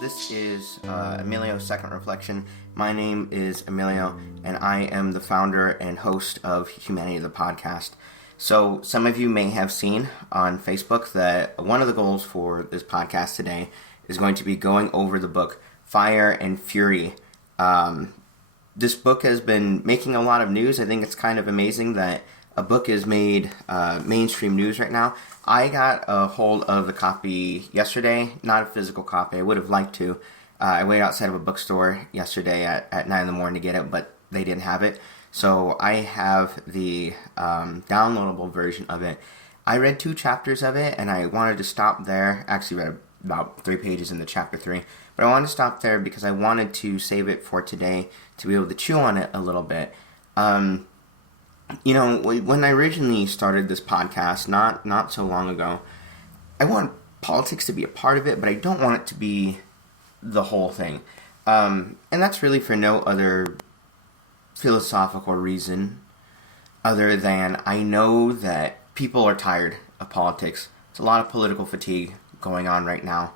This is Emilio's second reflection. My name is Emilio, and I am the founder and host of Humanity the Podcast. So some of you may have seen on Facebook that one of the goals for this podcast today is going to be going over the book Fire and Fury. This book has been making a lot of news. I think it's kind of amazing that a book is made mainstream news right now. I got a hold of the copy yesterday, not a physical copy. I would have liked to. I waited outside of a bookstore yesterday at 9 in the morning to get it, but they didn't have it. So I have the downloadable version of it. I read 2 chapters of it, and I wanted to stop there. Actually read about 3 pages in the chapter 3. But I wanted to stop there because I wanted to save it for today to be able to chew on it a little bit. You know, when I originally started this podcast, not so long ago, I want politics to be a part of it, but I don't want it to be the whole thing. And that's really for no other philosophical reason other than I know that people are tired of politics. There's a lot of political fatigue going on right now.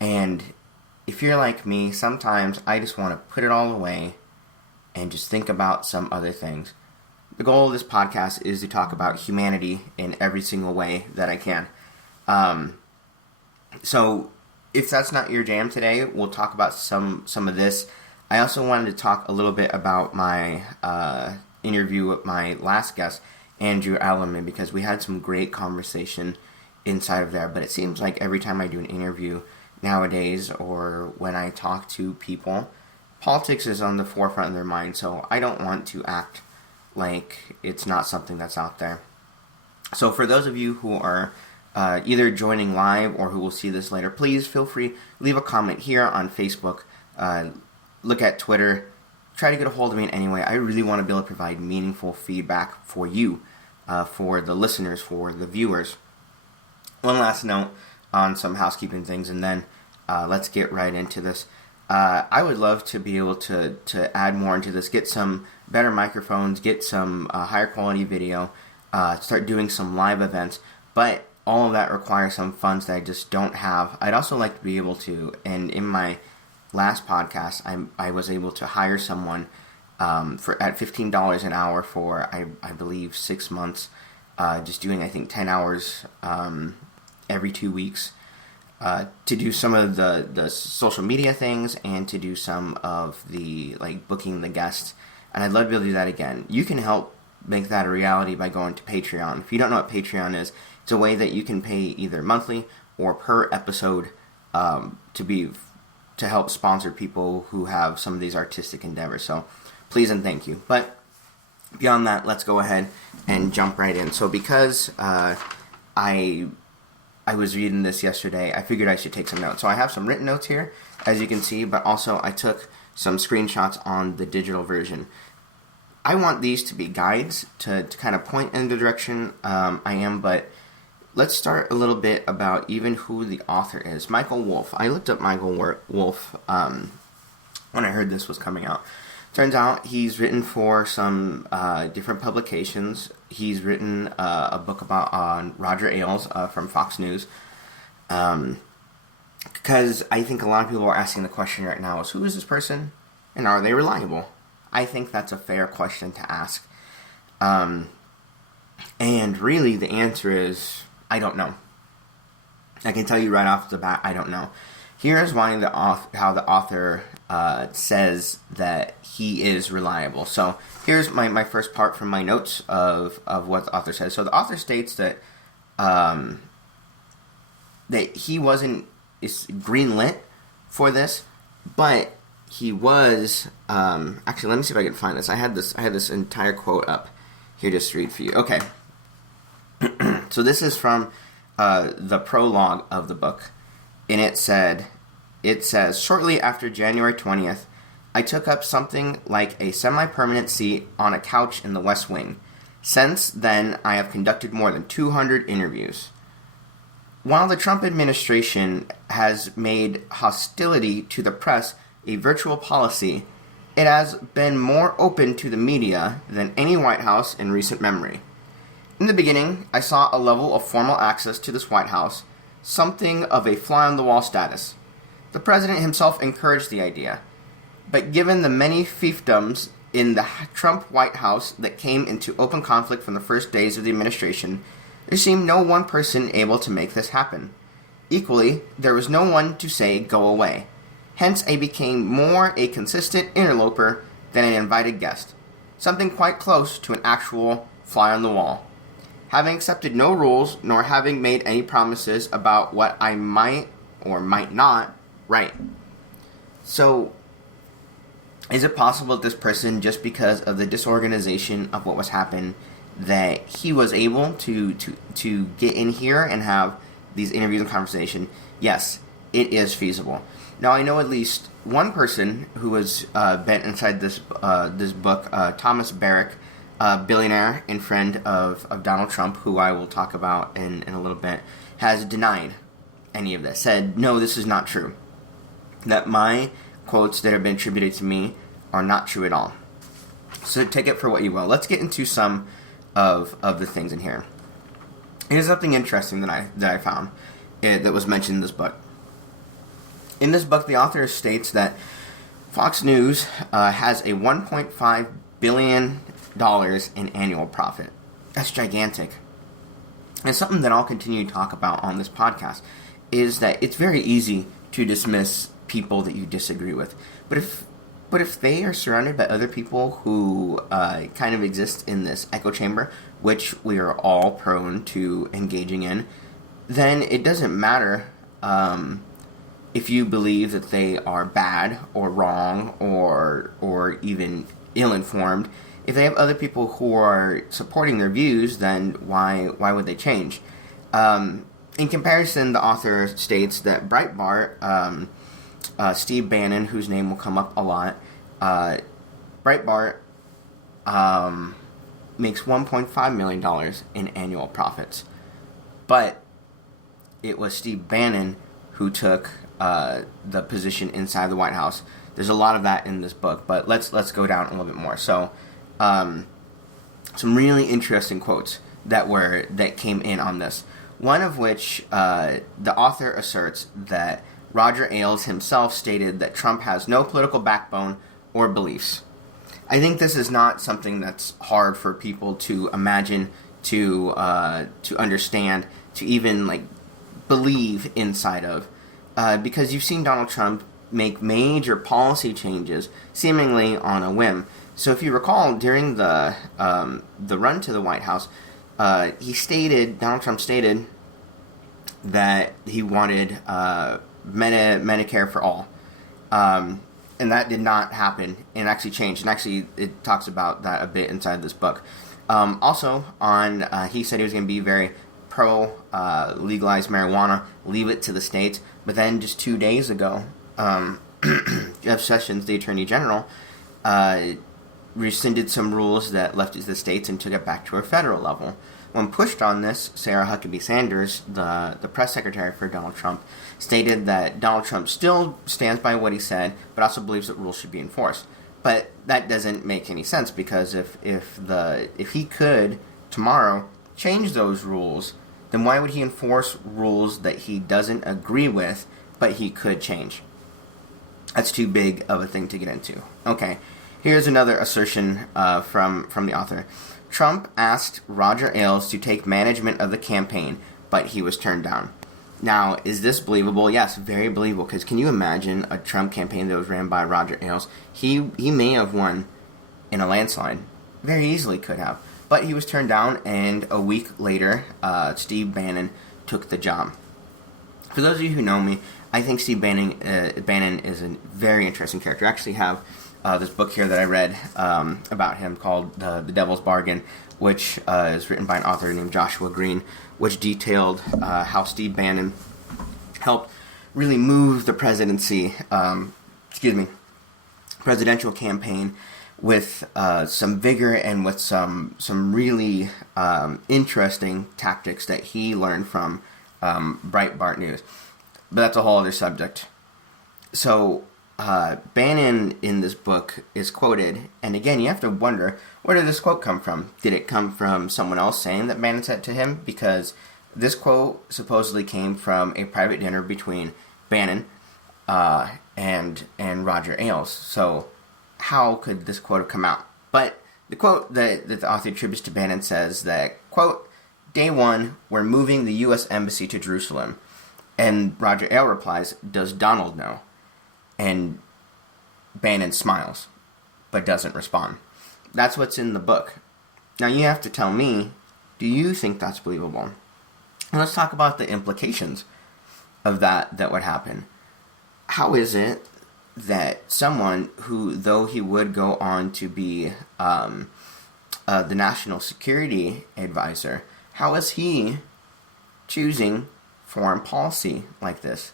And if you're like me, sometimes I just want to put it all away and just think about some other things. The goal of this podcast is to talk about humanity in every single way that I can. So if that's not your jam today, we'll talk about some of this. I also wanted to talk a little bit about my interview with my last guest, Andrew Alleman, because we had some great conversation inside of there. But it seems like every time I do an interview nowadays or when I talk to people, politics is on the forefront of their mind. So I don't want to act like it's not something that's out there. So for those of you who are either joining live or who will see this later, please feel free, leave a comment here on Facebook, look at Twitter, try to get a hold of me in any way. I really want to be able to provide meaningful feedback for you, for the listeners, for the viewers. One last note on some housekeeping things, and then let's get right into this. I would love to be able to add more into this, get some better microphones, get some higher quality video, start doing some live events, but all of that requires some funds that I just don't have. I'd also like to be able to, and in my last podcast, I was able to hire someone at $15 an hour for, I believe, 6 months, just doing, I think, 10 hours every 2 weeks. To do some of the social media things and to do some of the booking the guests, and I'd love to be able to do that again. You can help make that a reality by going to Patreon. If you don't know what Patreon is, it's a way that you can pay either monthly or per episode to help sponsor people who have some of these artistic endeavors. So please and thank you. But beyond that, let's go ahead and jump right in. So because I was reading this yesterday, I figured I should take some notes. So I have some written notes here, as you can see, but also I took some screenshots on the digital version. I want these to be guides to kind of point in the direction I am, but let's start a little bit about even who the author is. Michael Wolff. I looked up Michael Wolff when I heard this was coming out. Turns out he's written for some different publications. He's written a book on Roger Ailes from Fox News. Because I think a lot of people are asking the question right now is, who is this person and are they reliable? I think that's a fair question to ask. And really the answer is, I don't know. I can tell you right off the bat, I don't know. Here's why how the author says that he is reliable. So here's my first part from my notes of what the author says. So the author states that that he wasn't greenlit for this, but he was actually, let me see if I can find this. I had this entire quote up here just to read for you. Okay. So this is from the prologue of the book, and it says, shortly after January 20th, I took up something like a semi-permanent seat on a couch in the West Wing. Since then, I have conducted more than 200 interviews. While the Trump administration has made hostility to the press a virtual policy, it has been more open to the media than any White House in recent memory. In the beginning, I saw a level of formal access to this White House, something of a fly-on-the-wall status. The president himself encouraged the idea. But given the many fiefdoms in the Trump White House that came into open conflict from the first days of the administration, there seemed no one person able to make this happen. Equally, there was no one to say, go away. Hence, I became more a consistent interloper than an invited guest, something quite close to an actual fly on the wall. Having accepted no rules, nor having made any promises about what I might or might not write. So, is it possible that this person, just because of the disorganization of what was happening, that he was able to get in here and have these interviews and conversation? Yes, it is feasible. Now, I know at least one person who has been inside this book, Thomas Barrack, billionaire and friend of Donald Trump, who I will talk about in a little bit, has denied any of this, said, no, this is not true. That my quotes that have been attributed to me are not true at all. So take it for what you will. Let's get into some of the things in here. Here's something interesting that I found that was mentioned in this book. In this book, the author states that Fox News has a $1.5 billion in annual profit. That's gigantic. And something that I'll continue to talk about on this podcast is that it's very easy to dismiss people that you disagree with. But if they are surrounded by other people who kind of exist in this echo chamber, which we are all prone to engaging in, then it doesn't matter if you believe that they are bad or wrong or even ill-informed. If they have other people who are supporting their views, then why would they change? In comparison, the author states that Breitbart, Steve Bannon, whose name will come up a lot, Breitbart makes $1.5 million in annual profits. But it was Steve Bannon who took the position inside the White House. There's a lot of that in this book, but let's go down a little bit more. So, some really interesting quotes that came in on this. One of which the author asserts that Roger Ailes himself stated that Trump has no political backbone or beliefs. I think this is not something that's hard for people to imagine, to understand, to even believe inside of, because you've seen Donald Trump make major policy changes seemingly on a whim. So if you recall, during the run to the White House, Donald Trump stated that he wanted Medicare for all. And that did not happen, and actually changed. And actually, it talks about that a bit inside this book. Also, he said he was going to be very pro-legalized marijuana, leave it to the states. But then just 2 days ago, Jeff Sessions, the Attorney General, rescinded some rules that left it to the states and took it back to a federal level. When pushed on this, Sarah Huckabee Sanders, the press secretary for Donald Trump, stated that Donald Trump still stands by what he said, but also believes that rules should be enforced. But that doesn't make any sense, because if he could tomorrow change those rules, then why would he enforce rules that he doesn't agree with, but he could change? That's too big of a thing to get into. Okay, here's another assertion from the author. Trump asked Roger Ailes to take management of the campaign, but he was turned down. Now, is this believable? Yes, very believable, because can you imagine a Trump campaign that was ran by Roger Ailes? He may have won in a landslide. Very easily could have. But he was turned down, and a week later, Steve Bannon took the job. For those of you who know me, I think Steve Bannon is a very interesting character. I actually have this book here that I read about him called The Devil's Bargain, which is written by an author named Joshua Green, which detailed how Steve Bannon helped really move the presidential campaign with some vigor and with some really interesting tactics that he learned from Breitbart News. But that's a whole other subject. So Bannon in this book is quoted, and again, you have to wonder, where did this quote come from? Did it come from someone else saying that Bannon said to him? Because this quote supposedly came from a private dinner between Bannon and Roger Ailes. So how could this quote have come out? But the quote that the author attributes to Bannon says that, quote, "Day one, we're moving the U.S. Embassy to Jerusalem." And Roger Ailes replies, "Does Donald know?" And Bannon smiles, but doesn't respond. That's what's in the book. Now you have to tell me, do you think that's believable? And let's talk about the implications of that would happen. How is it that someone who, though he would go on to be the national security advisor, how is he choosing foreign policy like this?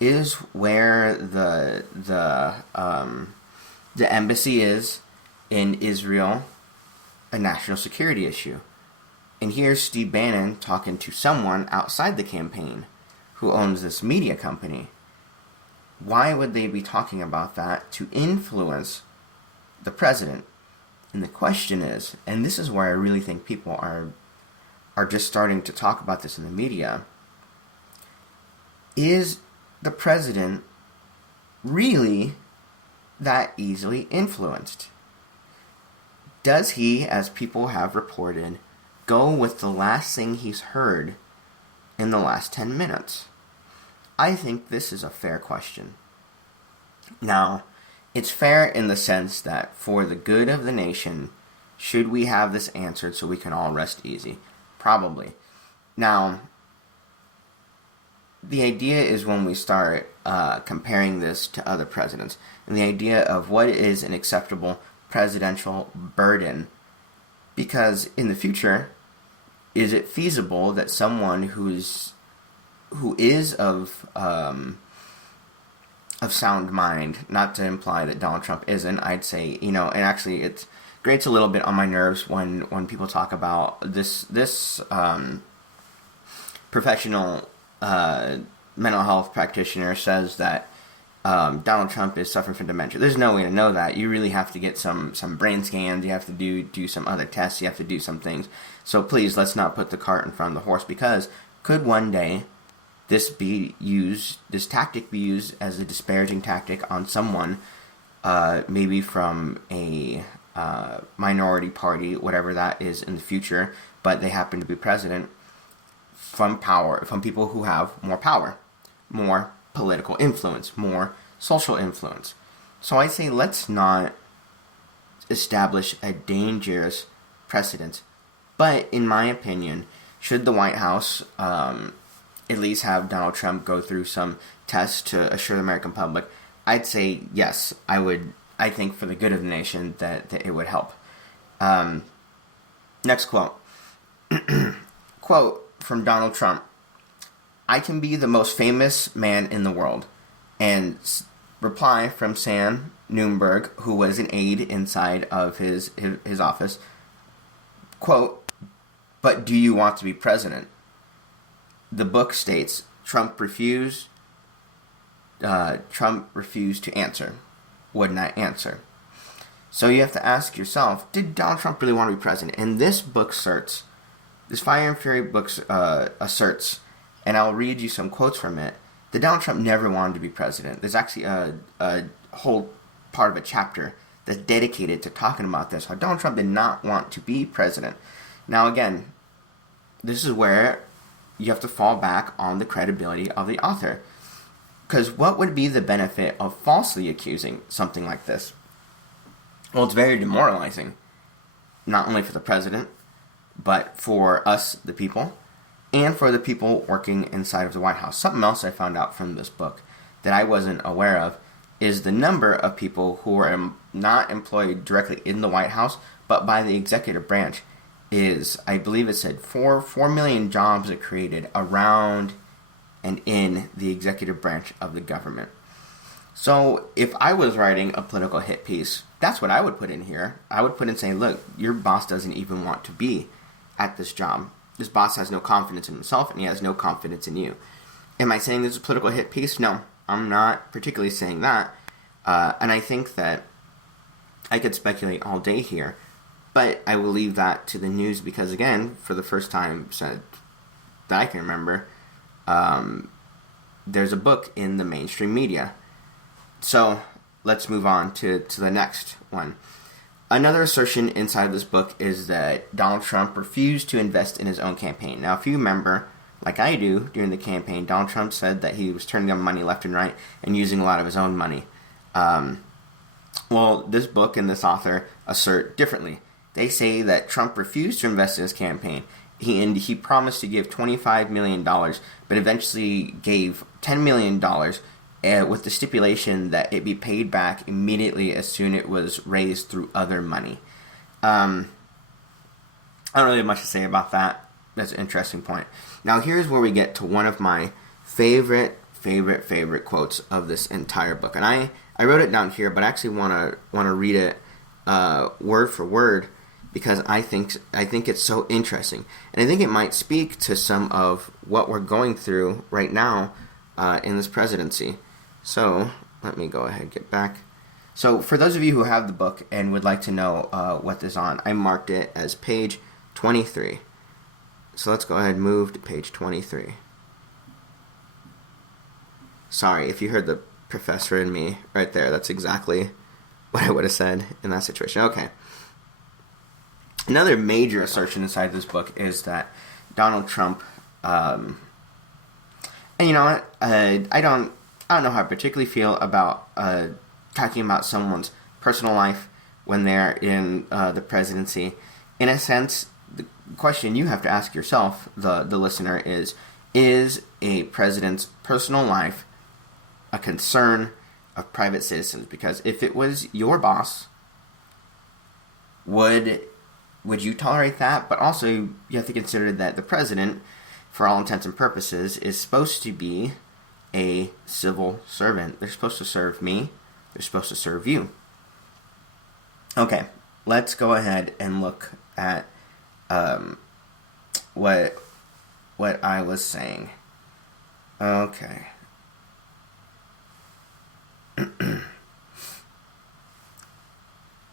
Is where the embassy is in Israel a national security issue? And here's Steve Bannon talking to someone outside the campaign who owns this media company. Why would they be talking about that to influence the president? And the question is, and this is where I really think people are just starting to talk about this in the media, is the president really that easily influenced? Does he, as people have reported, go with the last thing he's heard in the last 10 minutes? I think this is a fair question. Now, it's fair in the sense that for the good of the nation, should we have this answered so we can all rest easy? Probably. Now, the idea is when we start comparing this to other presidents, and the idea of what is an acceptable presidential burden, because in the future, is it feasible that someone who is of sound mind, not to imply that Donald Trump isn't, I'd say, and actually it grates a little bit on my nerves when people talk about this professional mental health practitioner says that Donald Trump is suffering from dementia. There's no way to know that. You really have to get some brain scans. You have to do some other tests. You have to do some things. So please, let's not put the cart in front of the horse, because could one day this tactic be used as a disparaging tactic on someone, maybe from a minority party, whatever that is in the future, but they happen to be president, from people who have more power, more political influence, more social influence. So I say let's not establish a dangerous precedent. But in my opinion, should the White House at least have Donald Trump go through some tests to assure the American public, I'd say yes, I would. I think for the good of the nation that it would help. Next quote. Quote from Donald Trump: "I can be the most famous man in the world." And reply from Sam Newberg, who was an aide inside of his office. Quote, "But do you want to be president?" The book states Trump refused to answer, would not answer. So you have to ask yourself, did Donald Trump really want to be president? And this book asserts, this Fire and Fury book asserts, and I'll read you some quotes from it, that Donald Trump never wanted to be president. There's actually a whole part of a chapter that's dedicated to talking about this, how Donald Trump did not want to be president. Now again, this is where you have to fall back on the credibility of the author. Because what would be the benefit of falsely accusing something like this? Well, it's very demoralizing, not only for the president, but for us, the people, and for the people working inside of the White House. Something else I found out from this book that I wasn't aware of is the number of people who are not employed directly in the White House, but by the executive branch is, I believe it said, 4 million jobs are created around and in the executive branch of the government. So if I was writing a political hit piece, that's what I would put in here. I would put in saying, look, your boss doesn't even want to be at this job. This boss has no confidence in himself, and he has no confidence in you. Am I saying this is a political hit piece? No, I'm not particularly saying that. And I think that I could speculate all day here, but I will leave that to the news because, again, for the first time that I can remember, there's a book in the mainstream media. So let's move on to the next one. Another assertion inside of this book is that Donald Trump refused to invest in his own campaign. Now, if you remember, like I do, during the campaign, Donald Trump said that he was turning up money left and right and using a lot of his own money. Well, this book and this author assert differently. They say that Trump refused to invest in his campaign. He promised to give $25 million, but eventually gave $10 million with the stipulation that it be paid back immediately as soon as it was raised through other money. I don't really have much to say about that. That's an interesting point. Now here's where we get to one of my favorite quotes of this entire book. And I wrote it down here, but I actually want to read it word for word because I think it's so interesting. And I think it might speak to some of what we're going through right now in this presidency. So let me go ahead and get back. So for those of you who have the book and would like to know what this is on, I marked it as page 23. So let's go ahead and move to page 23. Sorry, if you heard the professor in me right there, that's exactly what I would have said in that situation. Okay. Another major assertion inside this book is that Donald Trump, and you know what, I don't know how I particularly feel about talking about someone's personal life when they're in the presidency. In a sense, the question you have to ask yourself, the listener, is a president's personal life a concern of private citizens? Because if it was your boss, would you tolerate that? But also, you have to consider that the president, for all intents and purposes, is supposed to be a civil servant. They're supposed to serve me. They're supposed to serve you. Okay, let's go ahead and look at what I was saying. Okay.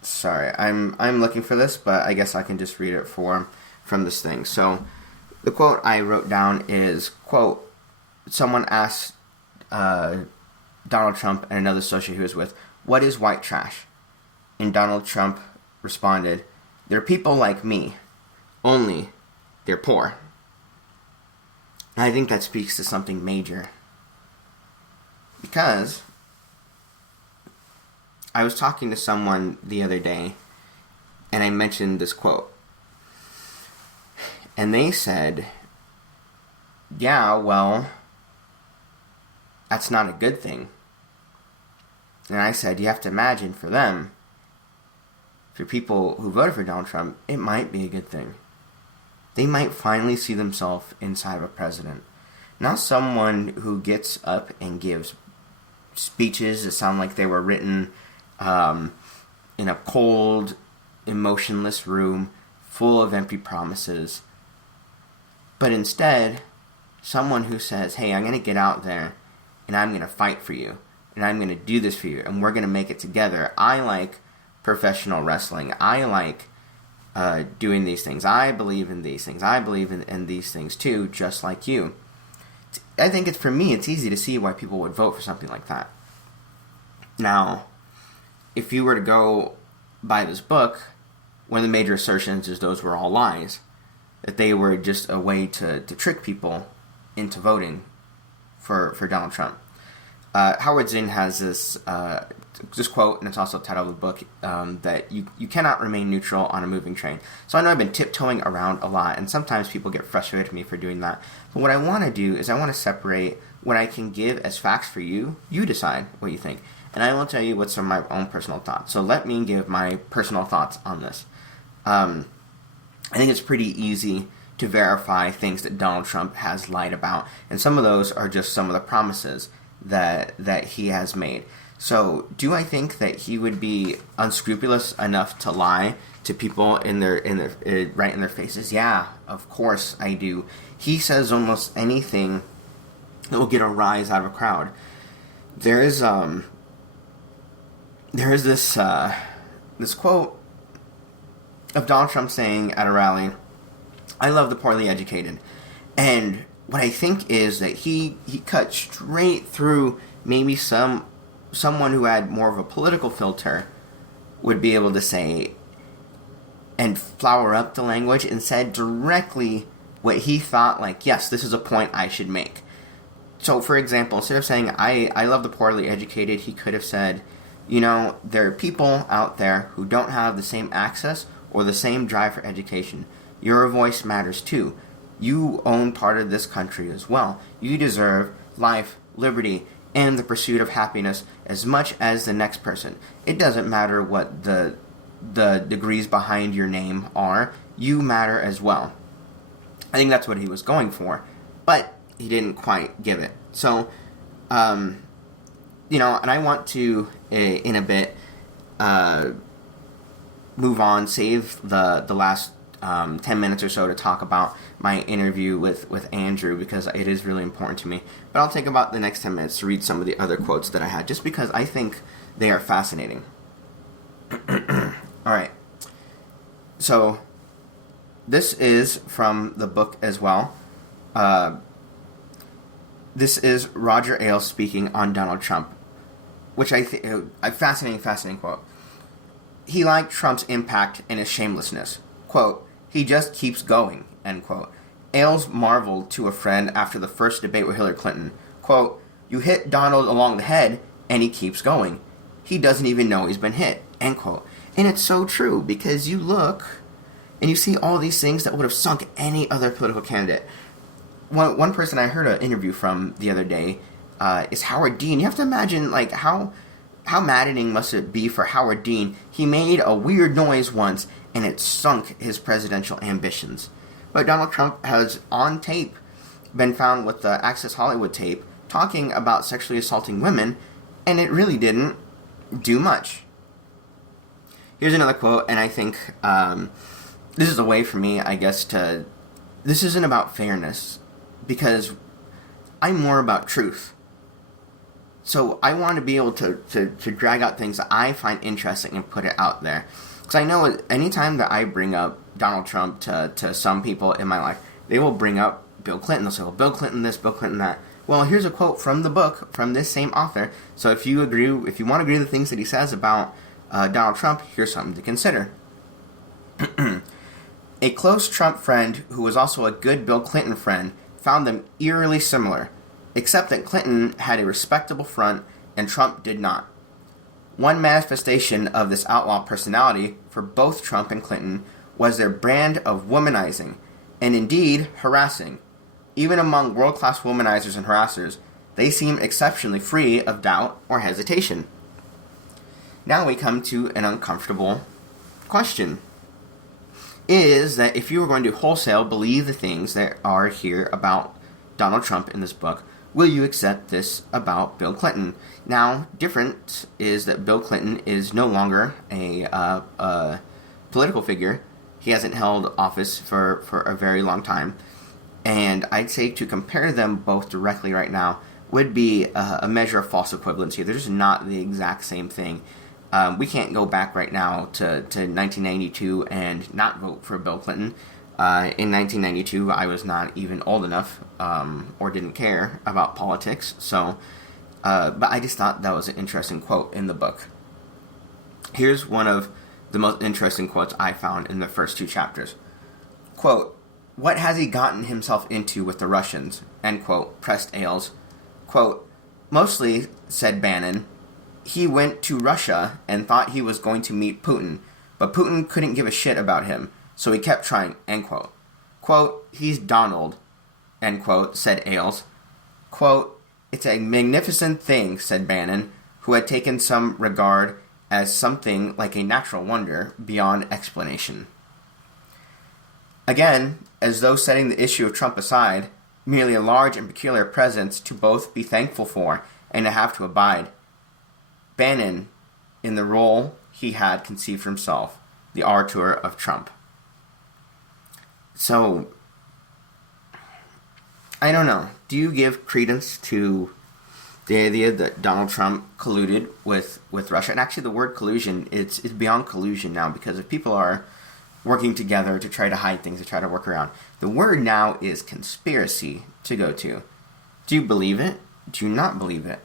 Sorry, I'm looking for this, but I guess I can just read it from this thing. So, the quote I wrote down is, quote, someone asked Donald Trump and another associate he was with, "What is white trash?" And Donald Trump responded, "They're people like me, only they're poor." And I think that speaks to something major. Because I was talking to someone the other day, and I mentioned this quote. And they said, yeah, well, that's not a good thing. And I said, you have to imagine for them, for people who voted for Donald Trump, it might be a good thing. They might finally see themselves inside of a president. Not someone who gets up and gives speeches that sound like they were written in a cold, emotionless room full of empty promises. But instead, someone who says, hey, I'm going to get out there and I'm going to fight for you and I'm going to do this for you and we're going to make it together. I like professional wrestling. I like doing these things. I believe in these things. I believe in these things too, just like you. I think for me, it's easy to see why people would vote for something like that. Now, if you were to go by this book, one of the major assertions is those were all lies. That they were just a way to trick people into voting for Donald Trump. Howard Zinn has this quote, and it's also the title of the book, that you cannot remain neutral on a moving train. So I know I've been tiptoeing around a lot, and sometimes people get frustrated with me for doing that. But what I want to do is I want to separate what I can give as facts for you. You decide what you think. And I will tell you what's some of my own personal thoughts. So let me give my personal thoughts on this. I think it's pretty easy to verify things that Donald Trump has lied about. And some of those are just some of the promises that he has made. So, do I think that he would be unscrupulous enough to lie to people right in their faces? Yeah, of course I do. He says almost anything that will get a rise out of a crowd. There is this quote of Donald Trump saying at a rally, "I love the poorly educated," and what I think is that he cut straight through maybe someone who had more of a political filter would be able to say and flower up the language and said directly what he thought, like, yes, this is a point I should make. So, for example, instead of saying, I love the poorly educated, he could have said, there are people out there who don't have the same access or the same drive for education. Your voice matters too. You own part of this country as well. You deserve life, liberty, and the pursuit of happiness as much as the next person. It doesn't matter what the degrees behind your name are. You matter as well. I think that's what he was going for, but he didn't quite give it. So, and I want to, in a bit, move on, save the last 10 minutes or so to talk about my interview with Andrew, because it is really important to me. But I'll take about the next 10 minutes to read some of the other quotes that I had, just because I think they are fascinating. Alright. So, this is from the book as well. This is Roger Ailes speaking on Donald Trump, which I think a fascinating quote. He liked Trump's impact and his shamelessness. Quote, "He just keeps going," end quote. Ailes marveled to a friend after the first debate with Hillary Clinton. Quote, "You hit Donald along the head, and he keeps going. He doesn't even know he's been hit," end quote. And it's so true, because you look and you see all these things that would have sunk any other political candidate. One person I heard an interview from the other day is Howard Dean. You have to imagine, like, how maddening must it be for Howard Dean. He made a weird noise once, and it sunk his presidential ambitions. But Donald Trump has, on tape, been found with the Access Hollywood tape talking about sexually assaulting women, and it really didn't do much. Here's another quote, and I think this is a way for me, I guess, to... This isn't about fairness, because I'm more about truth. So I want to be able to drag out things that I find interesting and put it out there. Because I know anytime that I bring up Donald Trump to some people in my life, they will bring up Bill Clinton. They'll say, well, Bill Clinton this, Bill Clinton that. Well, here's a quote from the book, from this same author. So if you want to agree with the things that he says about Donald Trump, here's something to consider. A close Trump friend who was also a good Bill Clinton friend found them eerily similar, except that Clinton had a respectable front and Trump did not. One manifestation of this outlaw personality for both Trump and Clinton was their brand of womanizing, and indeed harassing. Even among world-class womanizers and harassers, they seem exceptionally free of doubt or hesitation. Now we come to an uncomfortable question. Is that if you were going to wholesale believe the things that are here about Donald Trump in this book, will you accept this about Bill Clinton? Now, different is that Bill Clinton is no longer a political figure. He hasn't held office for a very long time. And I'd say to compare them both directly right now would be a measure of false equivalency. They're just not the exact same thing. We can't go back right now to 1992 and not vote for Bill Clinton. In 1992, I was not even old enough or didn't care about politics. So, but I just thought that was an interesting quote in the book. Here's one of the most interesting quotes I found in the first two chapters. Quote, "What has he gotten himself into with the Russians?" End quote, pressed Ailes. Quote, "Mostly," said Bannon, "he went to Russia and thought he was going to meet Putin, but Putin couldn't give a shit about him, so he kept trying," end quote. Quote, "He's Donald," end quote, said Ailes. Quote, "It's a magnificent thing," said Bannon, who had taken some regard as something like a natural wonder beyond explanation. Again, as though setting the issue of Trump aside, merely a large and peculiar presence to both be thankful for and to have to abide. Bannon in the role he had conceived for himself, the auteur of Trump. So, I don't know. Do you give credence to the idea that Donald Trump colluded with Russia? And actually the word collusion, it's beyond collusion now, because if people are working together to try to hide things, to try to work around, the word now is conspiracy to go to. Do you believe it? Do you not believe it?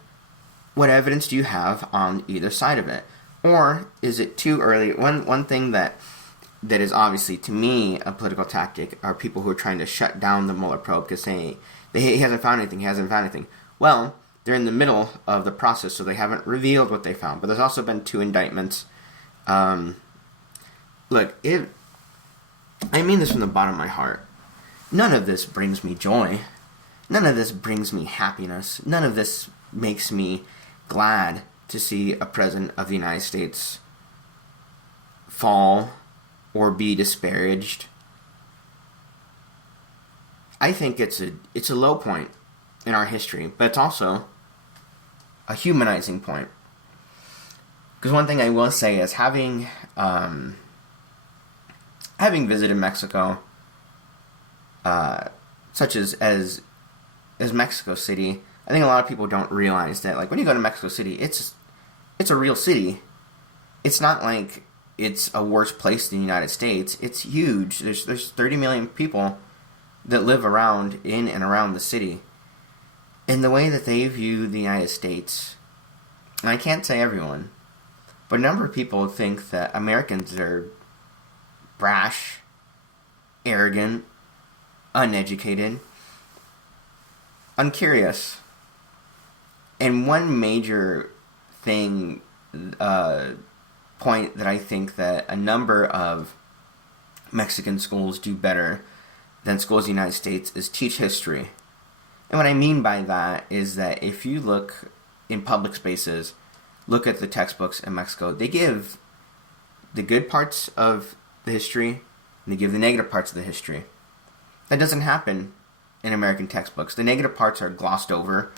What evidence do you have on either side of it? Or is it too early? One thing that is obviously, to me, a political tactic are people who are trying to shut down the Mueller probe because he hasn't found anything. Well, they're in the middle of the process, so they haven't revealed what they found. But there's also been 2 indictments. Look, I mean this from the bottom of my heart. None of this brings me joy. None of this brings me happiness. None of this makes me glad to see a president of the United States fall or be disparaged. I think it's a low point in our history, but it's also a humanizing point. Because one thing I will say is having visited Mexico, such as Mexico City, I think a lot of people don't realize that, like, when you go to Mexico City, it's a real city. It's not like it's a worse place than the United States. It's huge. There's 30 million people that live in and around the city. And the way that they view the United States, and I can't say everyone, but a number of people think that Americans are brash, arrogant, uneducated, uncurious. And one major point that I think that a number of Mexican schools do better than schools in the United States is teach history. And what I mean by that is that if you look in public spaces, look at the textbooks in Mexico, they give the good parts of the history and they give the negative parts of the history. That doesn't happen in American textbooks. The negative parts are glossed over,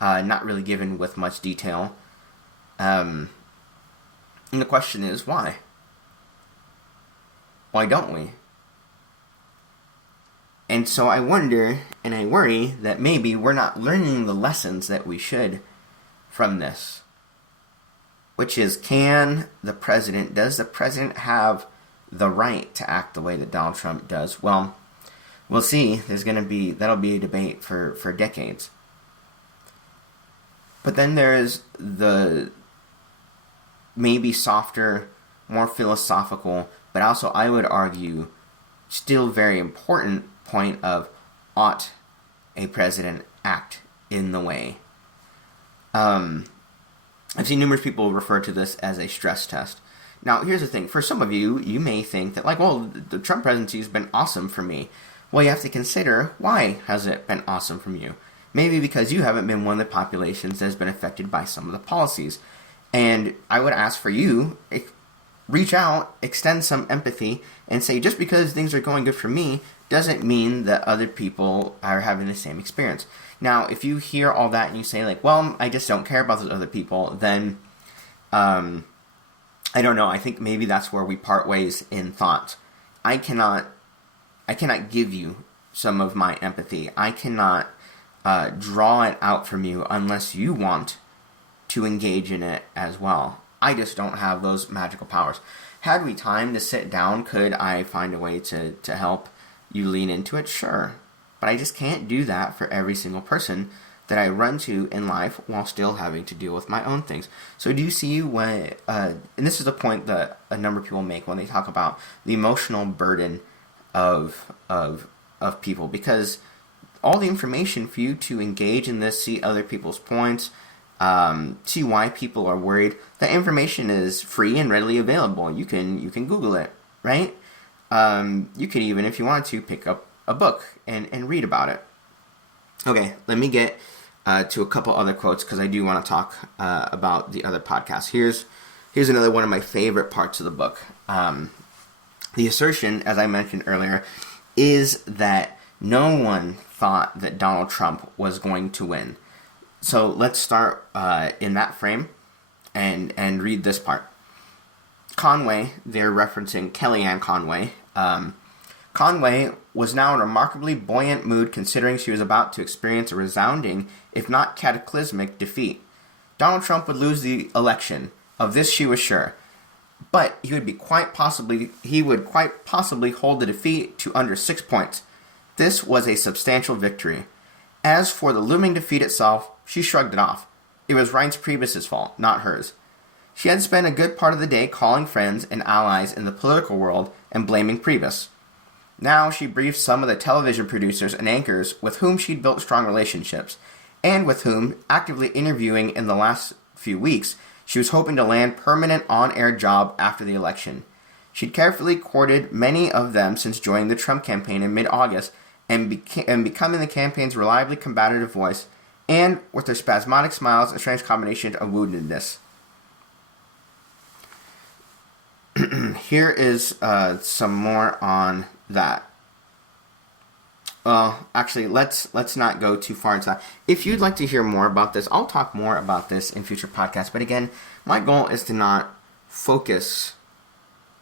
not really given with much detail. And the question is, why? Why don't we? And so I wonder, and I worry, that maybe we're not learning the lessons that we should from this. Which is, does the president have the right to act the way that Donald Trump does? Well, we'll see. That'll be a debate for decades. But then there's the maybe softer, more philosophical, but also, I would argue, still very important point of, ought a president act in the way? I've seen numerous people refer to this as a stress test. Now, here's the thing. For some of you, you may think that, like, well, the Trump presidency has been awesome for me. Well, you have to consider, why has it been awesome from you? Maybe because you haven't been one of the populations that has been affected by some of the policies. And I would ask for you, reach out, extend some empathy, and say, just because things are going good for me doesn't mean that other people are having the same experience. Now, if you hear all that and you say, like, well, I just don't care about those other people, then, I don't know, I think maybe that's where we part ways in thought. I cannot give you some of my empathy. I cannot draw it out from you unless you want to engage in it as well. I just don't have those magical powers. Had we time to sit down, could I find a way to help you lean into it? Sure. But I just can't do that for every single person that I run to in life while still having to deal with my own things. So do you see when, and this is a point that a number of people make when they talk about the emotional burden of people, because all the information for you to engage in this, see other people's points, see why people are worried, that information is free and readily available. You can Google it, right? You could even, if you wanted to, pick up a book and read about it. Okay, let me get to a couple other quotes, because I do want to talk about the other podcasts. Here's another one of my favorite parts of the book. The assertion, as I mentioned earlier, is that no one thought that Donald Trump was going to win. So let's start in that frame. and read this part. Conway, they're referencing Kellyanne Conway. Conway was now in a remarkably buoyant mood considering she was about to experience a resounding, if not cataclysmic, defeat. Donald Trump would lose the election. Of this she was sure. But he would quite possibly hold the defeat to under 6 points. This was a substantial victory. As for the looming defeat itself, she shrugged it off. It was Reince Priebus's fault, not hers. She had spent a good part of the day calling friends and allies in the political world and blaming Priebus. Now she briefed some of the television producers and anchors with whom she'd built strong relationships, and with whom, actively interviewing in the last few weeks, she was hoping to land permanent on-air job after the election. She'd carefully courted many of them since joining the Trump campaign in mid-August and becoming the campaign's reliably combative voice, and with their spasmodic smiles a strange combination of woundedness. Here is some more on that. Well, actually, let's not go too far into that. If you'd like to hear more about this, I'll talk more about this in future podcasts. But again, my goal is to not focus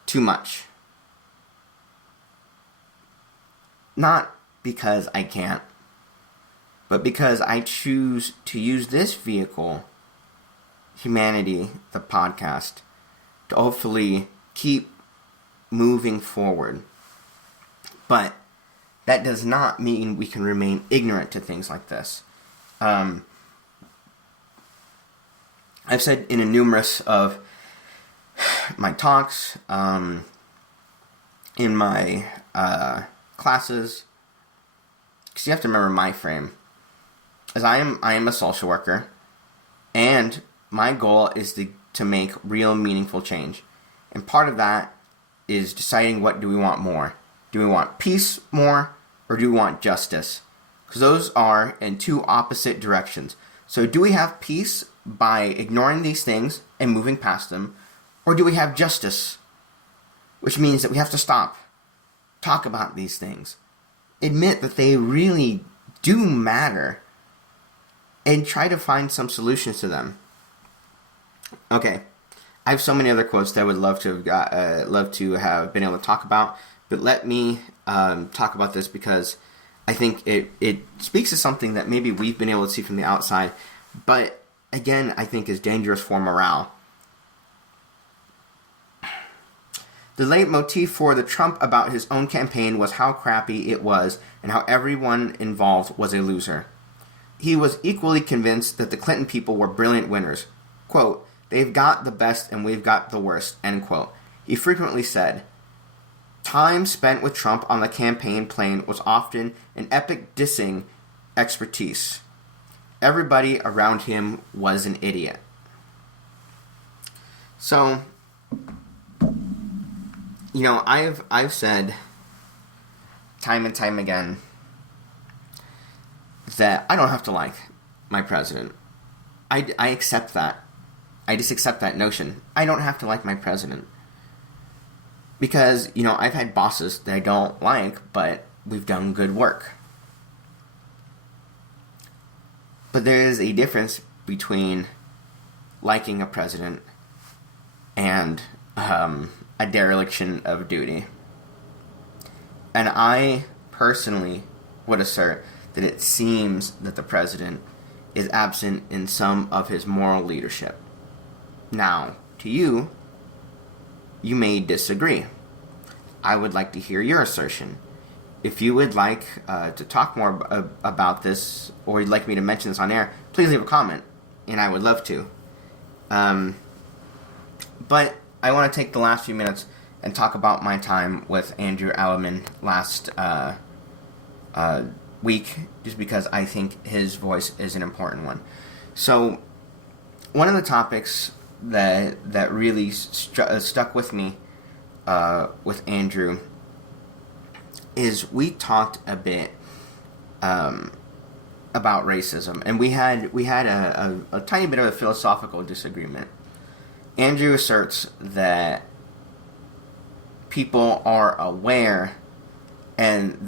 too much. Not because I can't, but because I choose to use this vehicle, Humanity, the podcast, to hopefully keep moving forward. But that does not mean we can remain ignorant to things like this. I've said in a numerous of my talks, in my classes, because you have to remember my frame, as I am a social worker, and my goal is to make real meaningful change. And part of that is deciding what do we want more. Do we want peace more, or do we want justice? Because those are in two opposite directions. So do we have peace by ignoring these things and moving past them, or do we have justice? Which means that we have to stop, talk about these things, admit that they really do matter, and try to find some solutions to them. Okay, I have so many other quotes that I would love to have been able to talk about, but let me talk about this because I think it speaks to something that maybe we've been able to see from the outside, but again, I think is dangerous for morale. The leitmotif for the Trump about his own campaign was how crappy it was and how everyone involved was a loser. He was equally convinced that the Clinton people were brilliant winners. Quote, "They've got the best and we've got the worst," end quote. He frequently said, time spent with Trump on the campaign plane was often an epic dissing expertise. Everybody around him was an idiot. So, you know, I've said time and time again that I don't have to like my president. I accept that. I just accept that notion. I don't have to like my president. Because, you know, I've had bosses that I don't like, but we've done good work. But there is a difference between liking a president and a dereliction of duty. And I personally would assert that it seems that the president is absent in some of his moral leadership. Now, to you, you may disagree. I would like to hear your assertion. If you would like to talk more about this, or you'd like me to mention this on air, please leave a comment, and I would love to. But I want to take the last few minutes and talk about my time with Andrew Alleman last week, just because I think his voice is an important one. So, one of the topics that really stuck with me with Andrew is we talked a bit about racism, and we had a tiny bit of a philosophical disagreement. Andrew asserts that people are aware, and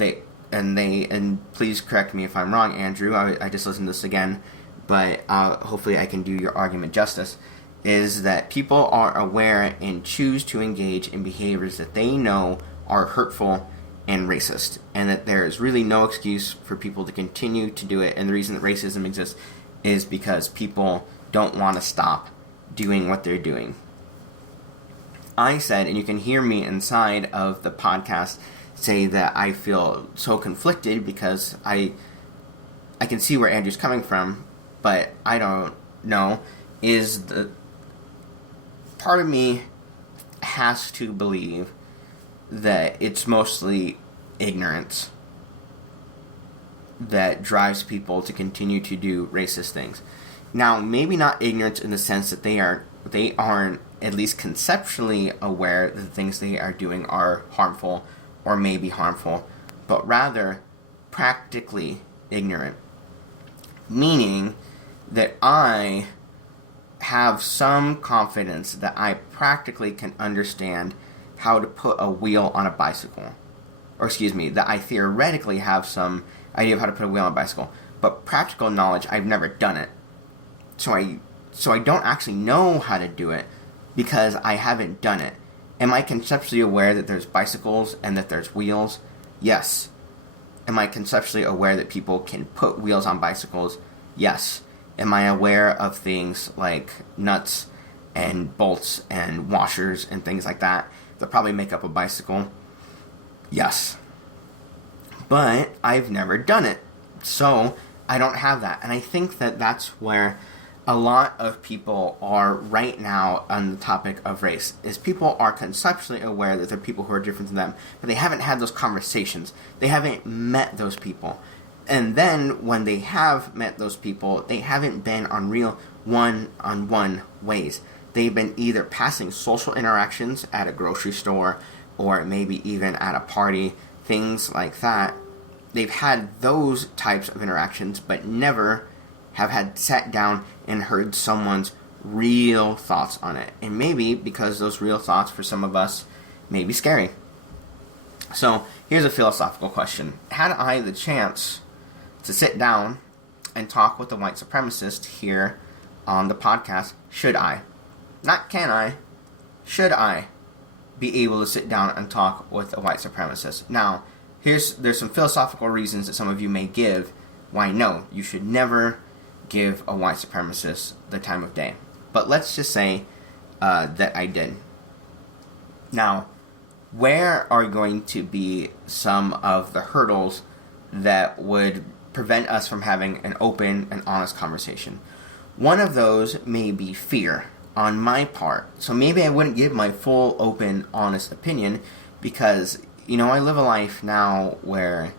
please correct me if I'm wrong, Andrew. I just listened to this again, but hopefully I can do your argument justice. is that people are aware and choose to engage in behaviors that they know are hurtful and racist, and that there is really no excuse for people to continue to do it. And the reason that racism exists is because people don't want to stop doing what they're doing. I said, and you can hear me inside of the podcast say that I feel so conflicted because I can see where Andrew's coming from, but I don't know, is the part of me has to believe that it's mostly ignorance that drives people to continue to do racist things. Now, maybe not ignorance in the sense that they aren't at least conceptually aware that the things they are doing are harmful or may be harmful, but rather practically ignorant. Meaning that I have some confidence that I practically can understand how to put a wheel on a bicycle. Or that I theoretically have some idea of how to put a wheel on a bicycle, but practical knowledge, I've never done it. So I don't actually know how to do it because I haven't done it. Am I conceptually aware that there's bicycles and that there's wheels? Yes. Am I conceptually aware that people can put wheels on bicycles? Yes. Am I aware of things like nuts and bolts and washers and things like that probably make up a bicycle? Yes. But I've never done it. So I don't have that. And I think that that's where a lot of people are right now on the topic of race, is people are conceptually aware that there are people who are different than them, but they haven't had those conversations. They haven't met those people. And then when they have met those people, they haven't been on real one-on-one ways. They've been either passing social interactions at a grocery store or maybe even at a party, things like that. They've had those types of interactions, but never have had sat down and heard someone's real thoughts on it. And maybe because those real thoughts for some of us may be scary. So here's a philosophical question. Had I the chance to sit down and talk with a white supremacist here on the podcast, should I? Not can I. Should I be able to sit down and talk with a white supremacist? Now, there's some philosophical reasons that some of you may give why no, you should never give a white supremacist the time of day. But let's just say that I did. Now, where are going to be some of the hurdles that would prevent us from having an open and honest conversation? One of those may be fear on my part. So maybe I wouldn't give my full, open, honest opinion because, I live a life now where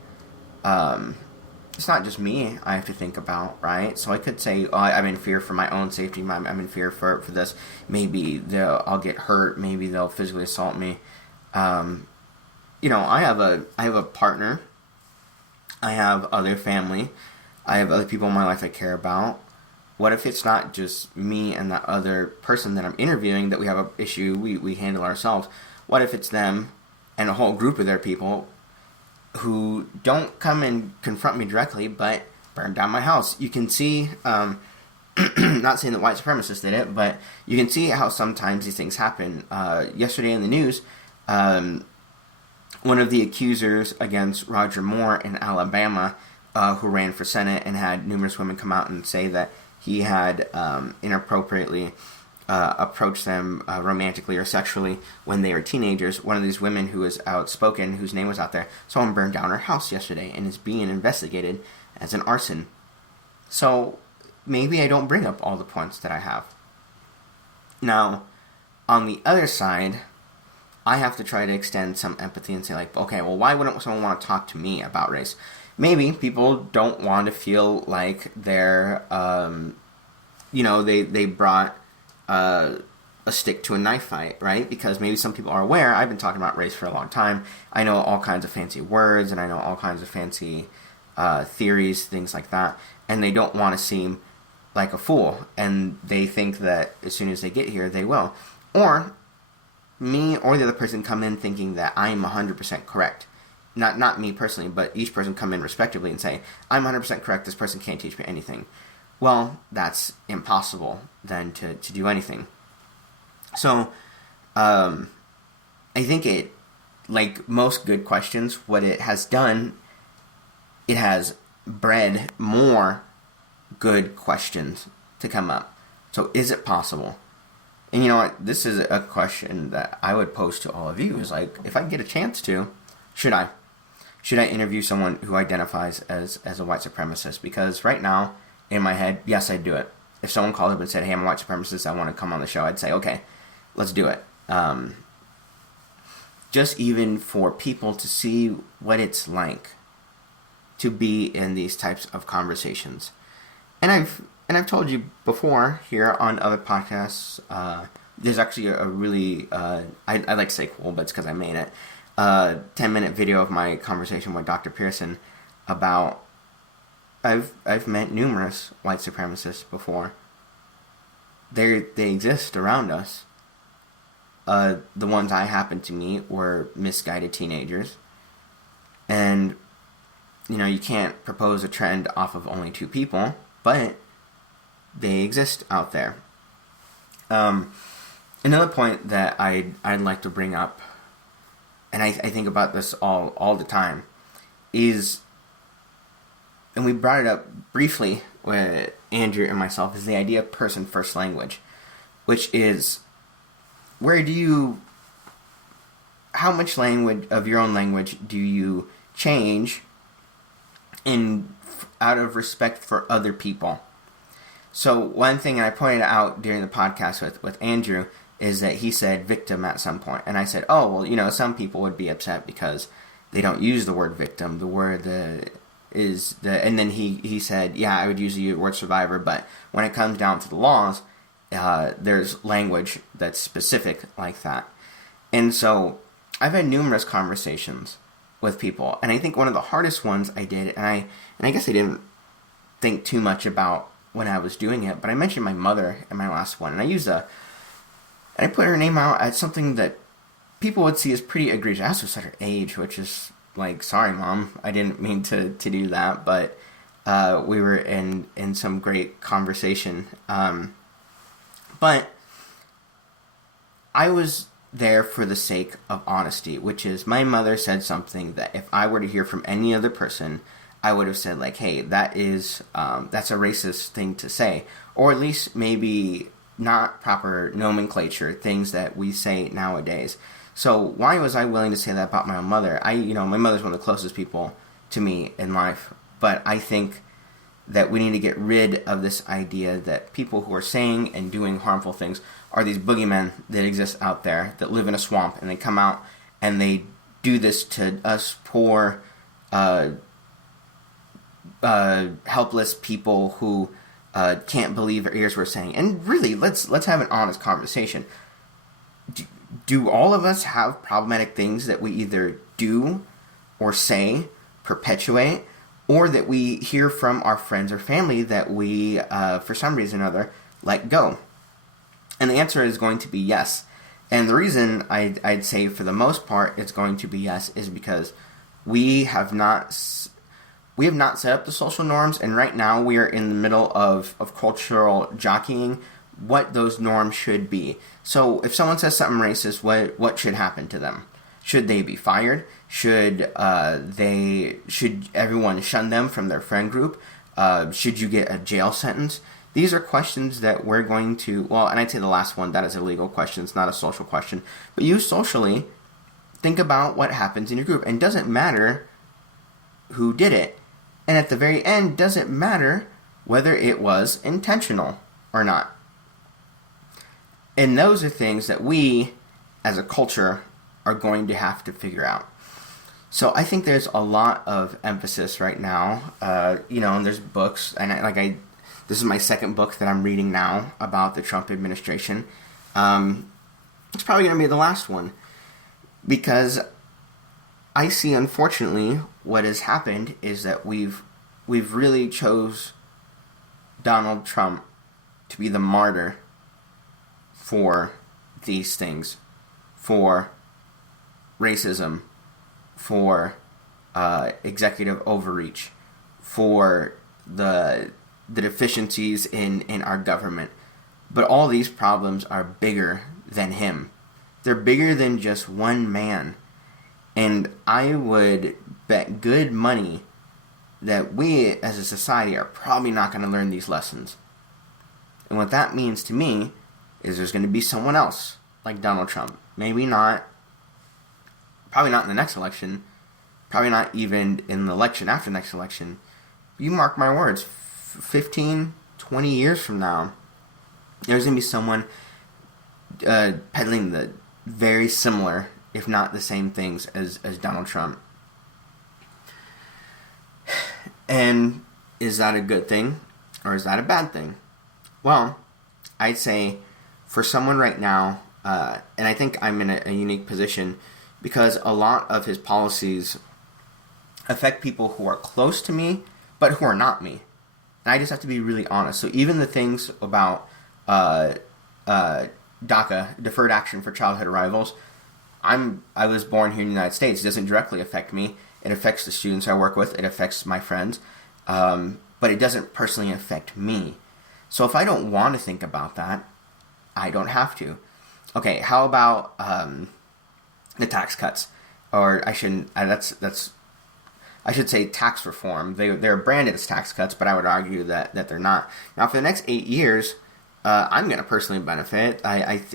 it's not just me I have to think about, right? So I could say, I'm in fear for my own safety. I'm in fear for this. Maybe I'll get hurt. Maybe they'll physically assault me. I have a partner. I have other family. I have other people in my life I care about. What if it's not just me and that other person that I'm interviewing that we have an issue, we handle ourselves? What if it's them and a whole group of their people who don't come and confront me directly, but burn down my house? You can see, not saying that white supremacists did it, but you can see how sometimes these things happen. Yesterday in the news, one of the accusers against Roger Moore in Alabama, who ran for Senate and had numerous women come out and say that he had inappropriately approached them romantically or sexually when they were teenagers. One of these women who was outspoken, whose name was out there, someone burned down her house yesterday and is being investigated as an arson. So maybe I don't bring up all the points that I have. Now, on the other side, I have to try to extend some empathy and say, okay, well, why wouldn't someone want to talk to me about race? Maybe people don't want to feel like they're, they brought a stick to a knife fight, right? Because maybe some people are aware, I've been talking about race for a long time. I know all kinds of fancy words, and I know all kinds of fancy theories, things like that. And they don't want to seem like a fool. And they think that as soon as they get here, they will. Or me or the other person come in thinking that I'm 100% correct. Not me personally, but each person come in respectively and say, I'm 100% correct, this person can't teach me anything. Well, that's impossible then to do anything. So, I think it, like most good questions, what it has done, it has bred more good questions to come up. So, is it possible? And you know what? This is a question that I would pose to all of you. Is like, if I get a chance to, should I? Should I interview someone who identifies as a white supremacist? Because right now, in my head, yes, I'd do it. If someone called up and said, hey, I'm a white supremacist, I want to come on the show, I'd say, okay, let's do it. Just even for people to see what it's like to be in these types of conversations. And I've told you before here on other podcasts, there's actually a really, I like to say cool, but it's because I made it, 10-minute video of my conversation with Dr. Pearson about, I've met numerous white supremacists before. They exist around us. The ones I happened to meet were misguided teenagers. And, you know, you can't propose a trend off of only two people, but they exist out there. Another point that I'd like to bring up, and I think about this all the time, is, and we brought it up briefly with Andrew and myself, is the idea of person first language, which is, how much language of your own language do you change out of respect for other people? So one thing I pointed out during the podcast with Andrew is that he said victim at some point. And I said, oh, well, you know, some people would be upset because they don't use the word victim. The word and then he said, yeah, I would use the word survivor, but when it comes down to the laws, there's language that's specific like that. And so I've had numerous conversations with people, and I think one of the hardest ones I did, and I guess I didn't think too much about when I was doing it, but I mentioned my mother in my last one, and I put her name out as something that people would see as pretty egregious. I also said her age, which is like, sorry, Mom, I didn't mean to do that, but we were in some great conversation. But I was there for the sake of honesty, which is my mother said something that if I were to hear from any other person, I would have said like, hey, that's a racist thing to say, or at least maybe not proper nomenclature, things that we say nowadays. So why was I willing to say that about my own mother? My mother's one of the closest people to me in life, but I think that we need to get rid of this idea that people who are saying and doing harmful things are these boogeymen that exist out there that live in a swamp, and they come out and they do this to us poor, helpless people who can't believe their ears were saying. And really, let's have an honest conversation. Do all of us have problematic things that we either do or say, perpetuate, or that we hear from our friends or family that we, for some reason or other, let go? And the answer is going to be yes. And the reason I'd say for the most part it's going to be yes is because we have not set up the social norms, and right now we are in the middle of cultural jockeying what those norms should be. So if someone says something racist, what should happen to them? Should they be fired? Should everyone shun them from their friend group? Should you get a jail sentence? These are questions that we're going to, well, and I'd say the last one, that is a legal question, it's not a social question. But you socially think about what happens in your group. And it doesn't matter who did it. And at the very end, does it matter whether it was intentional or not? And those are things that we, as a culture, are going to have to figure out. So I think there's a lot of emphasis right now, and there's books, and this is my second book that I'm reading now about the Trump administration. It's probably going to be the last one, because I see, unfortunately, what has happened is that we've really chose Donald Trump to be the martyr for these things, for racism, for executive overreach, for the deficiencies in our government. But all these problems are bigger than him. They're bigger than just one man. And I would bet good money that we as a society are probably not going to learn these lessons. And what that means to me is there's going to be someone else like Donald Trump. Maybe not, probably not in the next election, probably not even in the election after the next election. You mark my words, 15, 20 years from now, there's going to be someone peddling the very similar, if not the same things as Donald Trump. And is that a good thing or is that a bad thing? Well, I'd say for someone right now, and I think I'm in a unique position because a lot of his policies affect people who are close to me, but who are not me. And I just have to be really honest. So even the things about DACA, Deferred Action for Childhood Arrivals, I was born here in the United States. It doesn't directly affect me. It affects the students I work with. It affects my friends. But it doesn't personally affect me. So if I don't want to think about that, I don't have to. Okay, how about the tax cuts? Or I shouldn't. I should say tax reform. They're branded as tax cuts, but I would argue that they're not. Now, for the next 8 years, I'm going to personally benefit.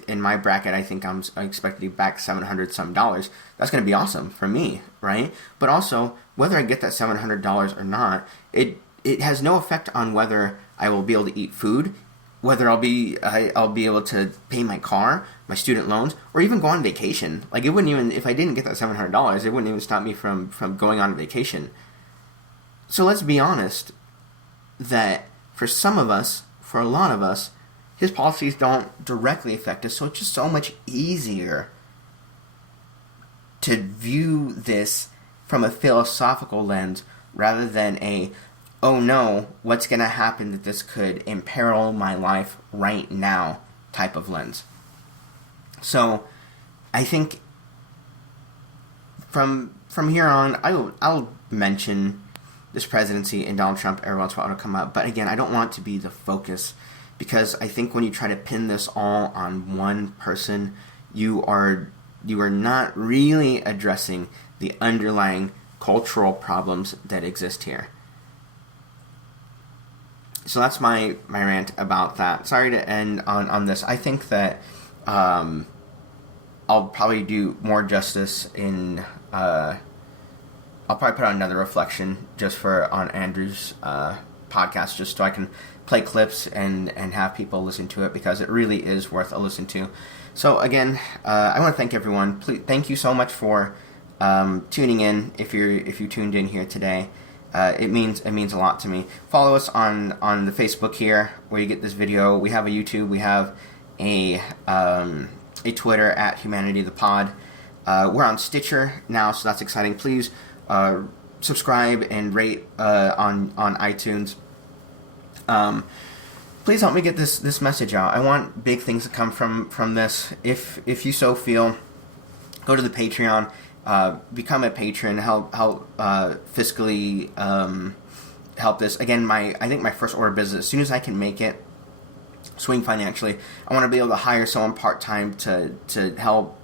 In my bracket, I think I'm expected to be back $700 some dollars. That's going to be awesome for me, right? But also, whether I get that $700 or not, it has no effect on whether I will be able to eat food, whether I'll be able to pay my car, my student loans, or even go on vacation. Like, it wouldn't even, if I didn't get that $700, it wouldn't even stop me from going on vacation. So let's be honest that for some of us, for a lot of us, his policies don't directly affect us, so it's just so much easier to view this from a philosophical lens rather than a, oh no, what's going to happen that this could imperil my life right now type of lens. So I think from here on, I'll mention this presidency and Donald Trump every once in a while to come up. But again, I don't want it to be the focus, because I think when you try to pin this all on one person, you are not really addressing the underlying cultural problems that exist here. So that's my rant about that. Sorry to end on this. I think that I'll probably do more justice in... I'll probably put out another reflection just on Andrew's podcast, just so I can play clips and have people listen to it, because it really is worth a listen to. So again, I want to thank everyone. Please, thank you so much for tuning in. If you tuned in here today, it means a lot to me. Follow us on the Facebook here where you get this video. We have a YouTube. We have a Twitter at Humanity the Pod. We're on Stitcher now, so that's exciting. Please subscribe and rate on iTunes. Please help me get this message out. I want big things to come from this. If you so feel, go to the Patreon, become a patron, help fiscally help this. Again, I think my first order of business, as soon as I can make it swing financially, I want to be able to hire someone part-time to help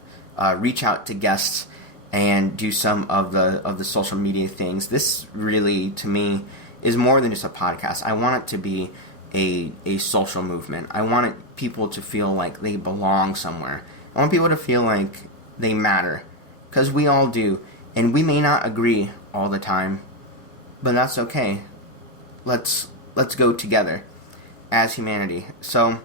reach out to guests and do some of the social media things. This really, to me, is more than just a podcast. I want it to be a social movement. I want people to feel like they belong somewhere. I want people to feel like they matter, because we all do, and we may not agree all the time, but that's okay. Let's go together as humanity. So,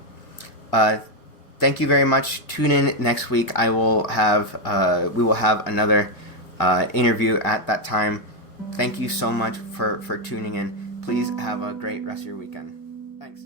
thank you very much. Tune in next week. We will have another interview at that time. Thank you so much for tuning in. Please have a great rest of your weekend. Thanks.